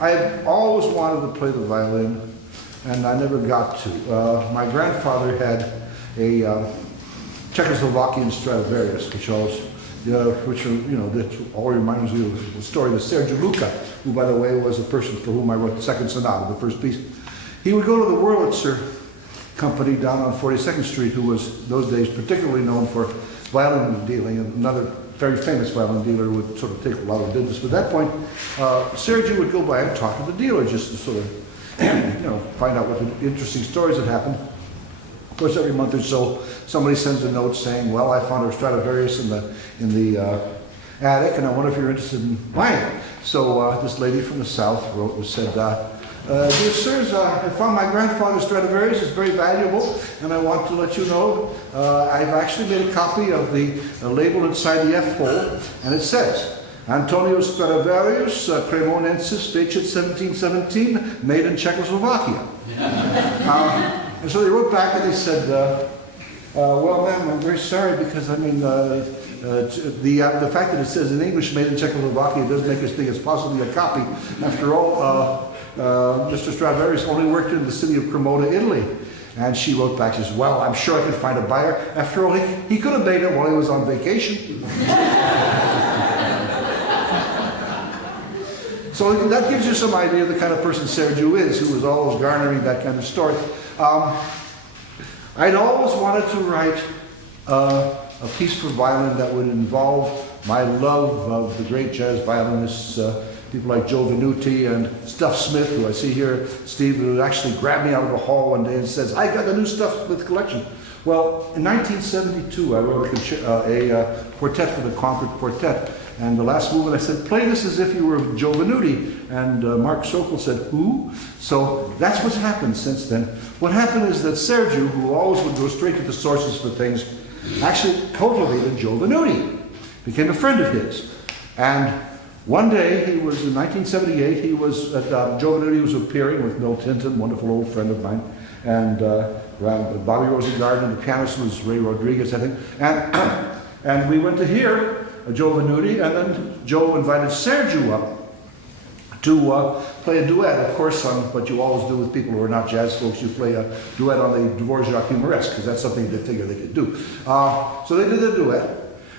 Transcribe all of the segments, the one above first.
I've always wanted to play the violin, and I never got to. My grandfather had a Czechoslovakian Stradivarius, which all reminds me of the story of Serge Luca, who, by the way, was the person for whom I wrote the Second Sonata, the first piece. He would go to the Wurlitzer company down on 42nd Street, who was, those days, particularly known for violin dealing, and another very famous violin dealer would sort of take a lot of business. But at that point, Sergio would go by and talk to the dealer just to sort of, find out what the interesting stories had happened. Of course, every month or so, somebody sends a note saying, well, I found a Stradivarius in the attic, and I wonder if you're interested in buying it. So this lady from the South wrote and said, dear sirs, I found my grandfather's Stradivarius. It's very valuable, and I want to let you know I've actually made a copy of the label inside the F-hole, and it says, Antonio Stradivarius, Cremonensis, fecit 1717, made in Czechoslovakia. And so they wrote back and they said, well, ma'am, I'm very sorry because, I mean, the fact that it says in English made in Czechoslovakia does make us think it's possibly a copy. After all, Mr. Stradivarius only worked in the city of Cremona, Italy. And she wrote back, she says, well, I'm sure I can find a buyer. After all, he could have made it while he was on vacation. So that gives you some idea of the kind of person Sergio is, who was always garnering that kind of story. I'd always wanted to write a piece for violin that would involve my love of the great jazz violinists, people like Joe Venuti and Stuff Smith, who I see here, Steve, who actually grabbed me out of the hall one day and says, I got the new Stuff Smith collection. Well, in 1972, I wrote a quartet for the Concord Quartet. And the last movement, I said, play this as if you were Joe Venuti. And Mark Sokol said, who? So that's what's happened since then. What happened is that Sergio, who always would go straight to the sources for things, actually cultivated Joe Venuti, became a friend of his. And one day, he was in 1978, he was at, Joe Venuti was appearing with Mill Tinton, wonderful old friend of mine, and Bobby Rosengarten, the pianist was Ray Rodriguez, I think. And we went to hear Joe Venuti, and then Joe invited Sergio up to play a duet, of course, on what you always do with people who are not jazz folks. You play a duet on the Dvorak Humoresque, because that's something they figure they could do. So they did the duet.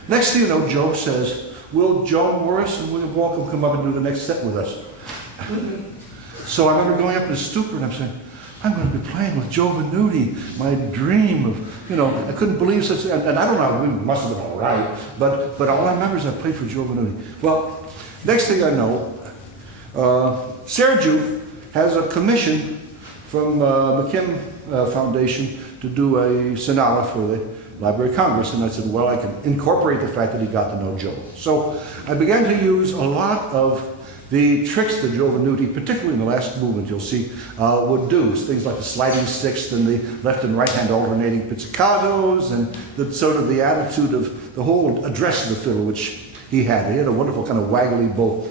Next thing you know, Joe says, will John Morris and William Bolcom come up and do the next set with us? So I remember going up to the stupor and I'm saying, I'm going to be playing with Joe Venuti, my dream of, I couldn't believe such, and I don't know, it must have been all right, but all I remember is I played for Joe Venuti. Well, next thing I know, Sergio has a commission from McKim Foundation to do a sonata for the Library of Congress, and I said, well, I can incorporate the fact that he got to know Joe. So I began to use a lot of the tricks that Joe Venuti, particularly in the last movement you'll see, would do. Things like the sliding sixth and the left and right hand alternating pizzicatos, and the attitude of the whole address of the fiddle, which he had. He had a wonderful kind of waggly bow.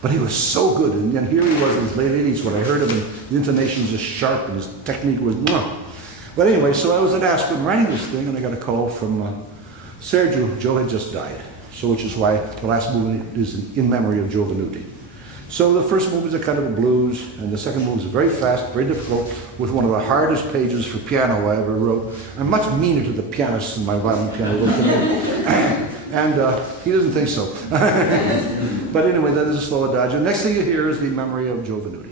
But he was so good, and then here he was in his late 80s when I heard him, and the intonation was just sharp, and his technique was, But anyway, so I was at Aspen writing this thing, and I got a call from Sergio. Joe had just died. So which is why the last movement is in memory of Joe Venuti. So the first movement is a kind of a blues, and the second movement is very fast, very difficult, with one of the hardest pages for piano I ever wrote. I'm much meaner to the pianists than my violin piano wrote to me. And he doesn't think so. But anyway, that is a slow adagio. Next thing you hear is the memory of Joe Venuti.